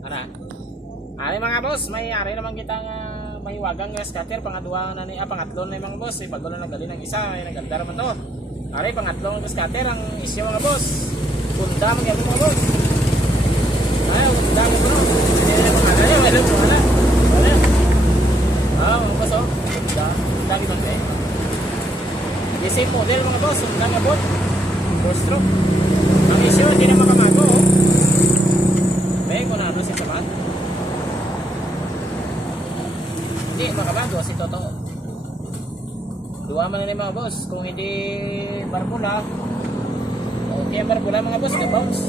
Ana. Ani mga boss, may ari naman kita nga may wagang nga scatter pangadua na ni pangatlo na mga boss, bago na nagali ng isa, ay nagandar man to. Ari pangatlong scatter ang isyo mga boss. Kunda man gyud mga boss. Ay, kunda mo bro. Hindi na mga ari, wala mo wala. Wala. Mga boss oh. Kunda gyud man. Kasi model mga boss, kunda nga bot. Four stroke. Ang isyo hindi na makamago. May ko na ano si Saman. Hindi makabago si Toto. Dua man na mga boss. Kung hindi barbula, okay barbula mga boss, ka-bounce.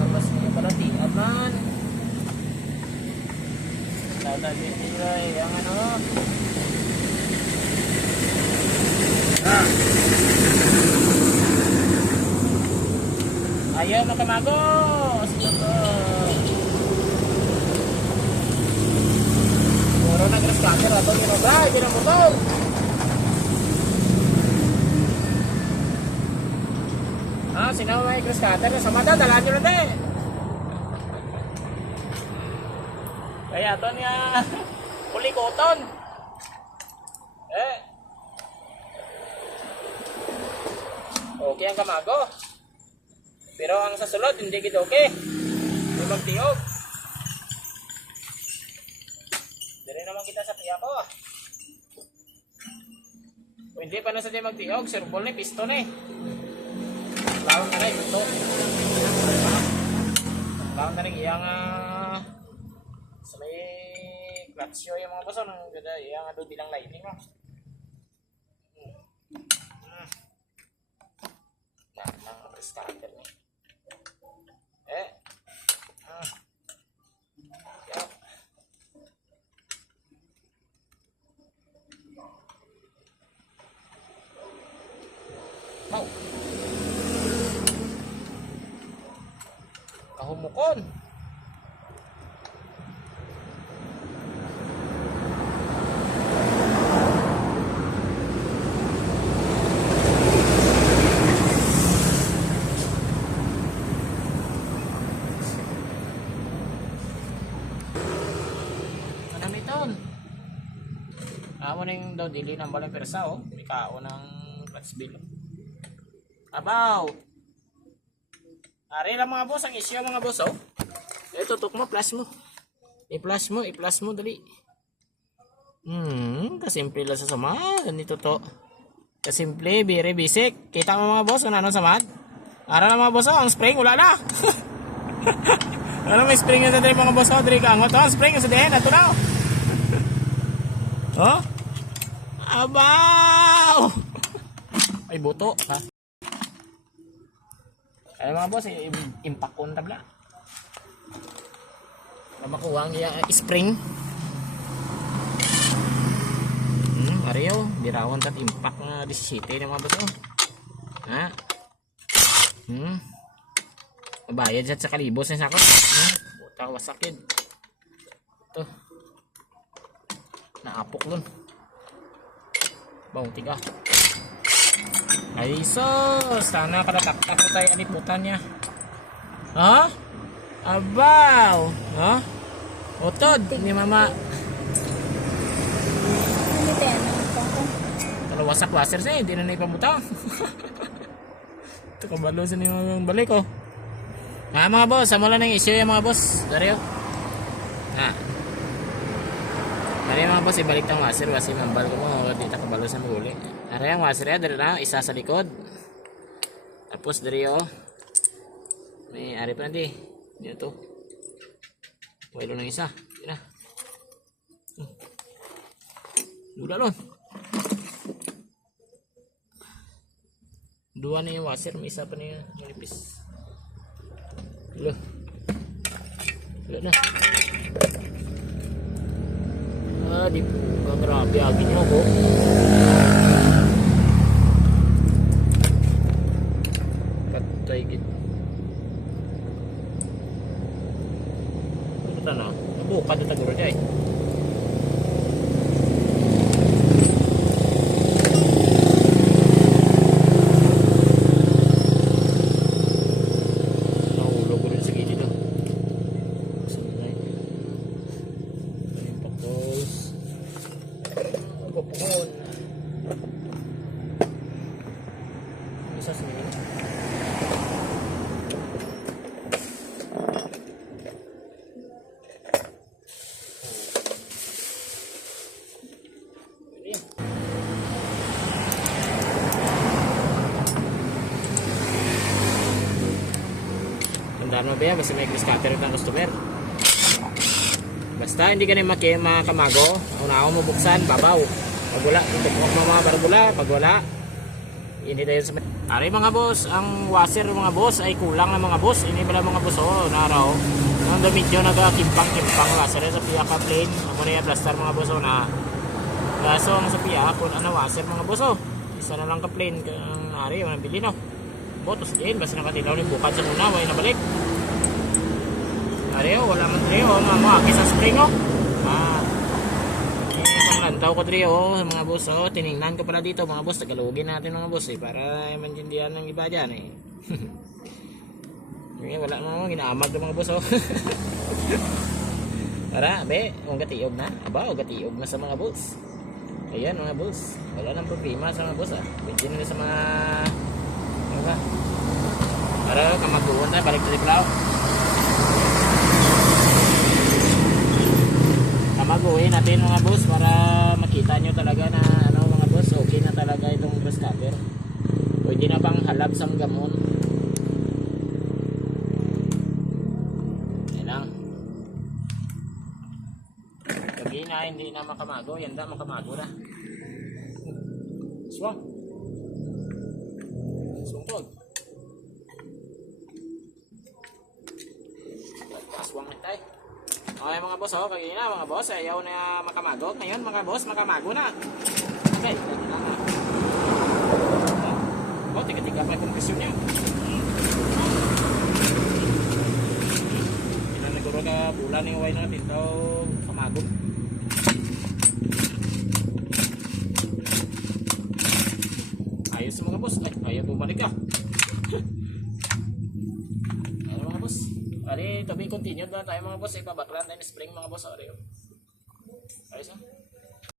Tapos yung palati aman. Tatagin nila yung ano. Ayaw makamago si Toto. Puro nag-grass cutter ato ginobay, ginamutol. Sinaw may grass cutter sa mata, dalaan nyo na din. Kaya ito niya pulikoton. Okay ang kamago. Pero ang sa sulod, hindi kita okay. May magtiyog. Dali naman kita sa tiya ko. Kung hindi pa na sa tiya magtiyog, sirbol na, piston eh. Lawang na rin, ito. Lawang na rin, iyang sa may klatsyo yung mga baso, iyang doon bilang lightning mo. Nang starter niya. Mau. Kahumukon. Amo ning daw dili nang balang persa oh, may kao ng clutch bill. Abaw. Ari lang mga boss ang isyo mga boss oh. Ito tutok mo, flash mo. I-flash mo dali. Kasimple lang sa samad ganito to. Kasimple, very basic. Kita mo mga boss kung ano samad. Ara lang mga boss oh, ang spring wala na. Ano may spring na sa diri mga boss oh, diri ka angot oh, spring sa dihen ato na. Oh? Abaw! Ay buto ha. Ay mga boss, impact on tabla. Na makuha ang spring. Ariyo, birawan tat impact nga 17 na mga boss. Ha? Bayad sa kalibos na sakot. Buta wasak yun. Ito. Naapok nun. Bawang tiga. Ay sos. Sana katataktak na tayo aniputan niya. Ha? Abaw. Ha? Utod ni mama. Kalau wasak waser siya, hindi na naipamutang. Ito kabalo sa ni mama balik oh. Mga boss, samula ng issue yung mga boss. Dario. Dari mga boss, ibalik tang washer kasi mambal ko mo dito kabalo sa maguli. Ari ang washer ya, dari na isa sa likod. Tapos dari oh. May ari pa nanti. Dito. Walo ng isa. Yan na. Dula lon. Dua na yung washer, may isa pa na yung nilipis. Dula. Dula na. Di grabe agin nyo ako. Patay git. Ito na. Nabukad na taguro dyan. Tandaan mo ba yan, basta may grease cutter ang customer. Basta hindi ka na makamago, una mo buksan, babaw. Pag wala, tutok mo mga barbula, pag wala, hindi tayo sa... Ari mga boss, ang washer mga boss ay kulang na mga boss. Ini pala mga boss, oh, naraw. Nang medyo nagkimpang-kimpang washer sa piyaka plane. Ako na yung blaster mga boss, oh, na. Kaso ang sa piyaka, kung ano washer mga boss, oh. Isa na lang ka plane, kang ari, yung nabili, no. Botos din, basta nakatilaw ni bukad sa una, may nabalik. Ari, oh, wala man trio, oh, mga sa spring, oh. Lantaw ko dre, oh, mga boss, oh, tiningnan ko pala dito mga boss, tagalogin natin mga boss, eh, para maintindihan ng iba dyan, eh. Wala mo, ginaamag ng mga boss, oh. Para, be, kung gatiog na, aba, o gatiog na sa mga boss. Ayan mga boss, wala nang problema sa mga boss, ah. Pwede nila sa mga, ano ba, para kamaguan tayo, balik tayo pala, oh. Maguhin natin mga boss para makita nyo talaga na ano mga boss, okay na talaga itong grease cutter. Pwede na pang halab sa gamon. Yan lang. Gabi na hindi na makamago, yan na makamago na. Swang. Sungkod. Swang na tayo. Okay mga boss, oh, kaya na mga boss, ayaw na makamago. Ngayon mga boss, makamago na. Okay, lagi na nga. Oh, tiga-tiga pa yung kompresyon niya. Pinanaguro ka bulan yung way natin ito kamago. Ayos mga boss, ay, ayaw bumalik ka. Ari, to be continued na tayo mga boss. Ibabaklan tayo ng spring mga boss. Ari, ayos na.